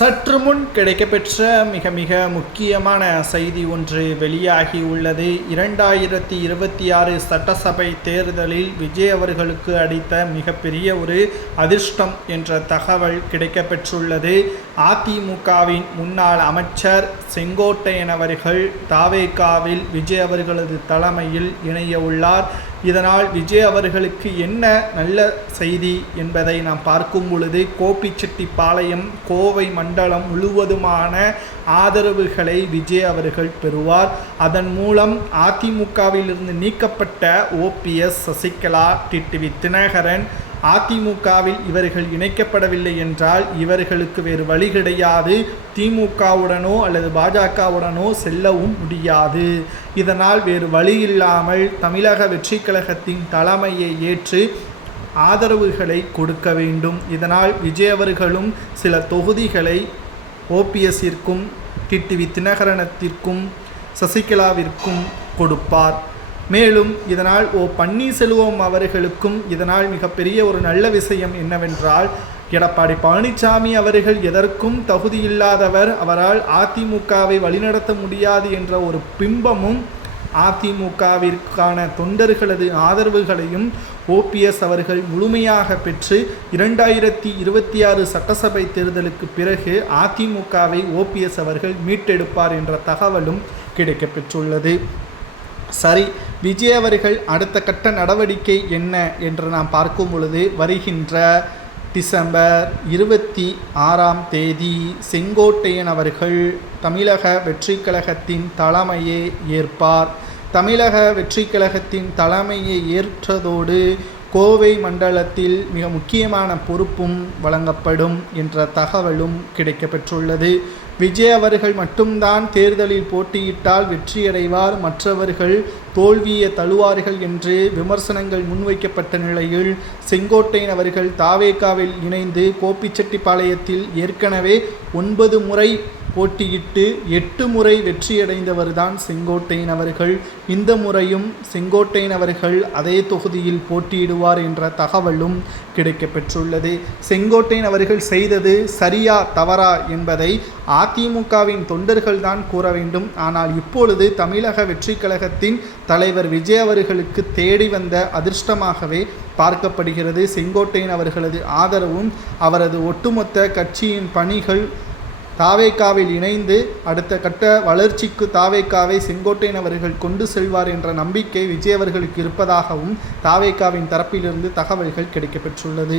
சற்று முன் கிடைக்கப்பெற்ற மிக மிக முக்கியமான செய்தி ஒன்று வெளியாகி உள்ளது. 2026 சட்டசபை தேர்தலில் விஜய் அவர்களுக்கு அடித்த மிகப்பெரிய ஒரு அதிர்ஷ்டம் என்ற தகவல் கிடைக்கப்பெற்றுள்ளது. அதிமுகவின் முன்னாள் அமைச்சர் செங்கோட்டையன் அவர்கள் தாவேகாவில் விஜய் அவர்களது தலைமையில் இணைய உள்ளார். இதனால் விஜய் அவர்களுக்கு என்ன நல்ல செய்தி என்பதை நாம் பார்க்கும் பொழுது, கோபிச்செட்டிப்பாளையம் கோவை மண்டலம் முழுவதுமான ஆதரவுகளை விஜய் அவர்கள் பெறுவார். அதன் மூலம் அதிமுகவிலிருந்து நீக்கப்பட்ட ஓபிஎஸ், சசிகலா, டிடிவி தினகரன் அதிமுகவில் இவர்கள் இணைக்கப்படவில்லை என்றால் இவர்களுக்கு வேறு வழி கிடையாது. திமுகவுடனோ அல்லது பாஜகவுடனோ செல்லவும் முடியாது. இதனால் வேறு வழி இல்லாமல் தமிழக வெற்றி கழகத்தின் தலைமையை ஏற்று ஆதரவுகளை கொடுக்க வேண்டும். இதனால் விஜய் அவர்களும் சில தொகுதிகளை ஓபிஎஸ்ஸிற்கும் டிடிவி தினகரனத்திற்கும் சசிகலாவிற்கும் கொடுப்பார். மேலும் இதனால் பன்னீர்செல்வம் அவர்களுக்கும் இதனால் மிகப்பெரிய ஒரு நல்ல விஷயம் என்னவென்றால், எடப்பாடி பழனிசாமி அவர்கள் எதற்கும் தகுதியில்லாதவர், அவரால் அதிமுகவை வழிநடத்த முடியாது என்ற ஒரு பிம்பமும் அதிமுகவிற்கான தொண்டர்களது ஆதரவுகளையும் ஓபிஎஸ் அவர்கள் முழுமையாக பெற்று 2026 சட்டசபை தேர்தலுக்கு பிறகு அதிமுகவை ஓபிஎஸ் அவர்கள் மீட்டெடுப்பார் என்ற தகவலும் கிடைக்கப்பெற்றுள்ளது. சரி, விஜய் அவர்கள் அடுத்த கட்ட நடவடிக்கை என்ன என்று நாம் பார்க்கும் பொழுது, வருகின்ற டிசம்பர் 26 செங்கோட்டையன் அவர்கள் தமிழக வெற்றி கழகத்தின் தலைமையை ஏற்பார். தமிழக வெற்றி கழகத்தின் தலைமையை ஏற்றதோடு கோவை மண்டலத்தில் மிக முக்கியமான பொறுப்பும் வழங்கப்படும் என்ற தகவலும் கிடைக்கப்பெற்றுள்ளது. விஜய் அவர்கள் மட்டும்தான் தேர்தலில் போட்டியிட்டால் வெற்றியடைவார், மற்றவர்கள் தோல்வியை தழுவார்கள் என்று விமர்சனங்கள் முன்வைக்கப்பட்ட நிலையில், செங்கோட்டையன் அவர்கள் தாவேகாவில் இணைந்து கோபிச்செட்டிப்பாளையத்தில் ஏற்கனவே 9 முறை போட்டியிட்டு 8 முறை வெற்றியடைந்தவர்தான் செங்கோட்டையன் அவர்கள். இந்த முறையும் செங்கோட்டையன் அவர்கள் அதே தொகுதியில் போட்டியிடுவார் என்ற தகவலும் கிடைக்கப்பெற்றுள்ளது. செங்கோட்டையன் அவர்கள் செய்தது சரியா தவறா என்பதை அதிமுகவின் தொண்டர்கள் தான் கூற வேண்டும். ஆனால் இப்பொழுது தமிழக வெற்றி கழகத்தின் தலைவர் விஜய் அவர்களுக்கு தேடி வந்த அதிர்ஷ்டமாகவே பார்க்கப்படுகிறது. செங்கோட்டையன் அவர்களது ஆதரவும் அவரது ஒட்டுமொத்த கட்சியின் பணிகள் தாவேகாவில் இணைந்து அடுத்த கட்ட வளர்ச்சிக்கு தாவேகாவை செங்கோட்டையன் அவர்கள் கொண்டு செல்வார் என்ற நம்பிக்கை விஜய் அவர்களுக்கு இருப்பதாகவும் தாவேகாவின் தரப்பிலிருந்து தகவல்கள் கிடைக்கப்பெற்றுள்ளது.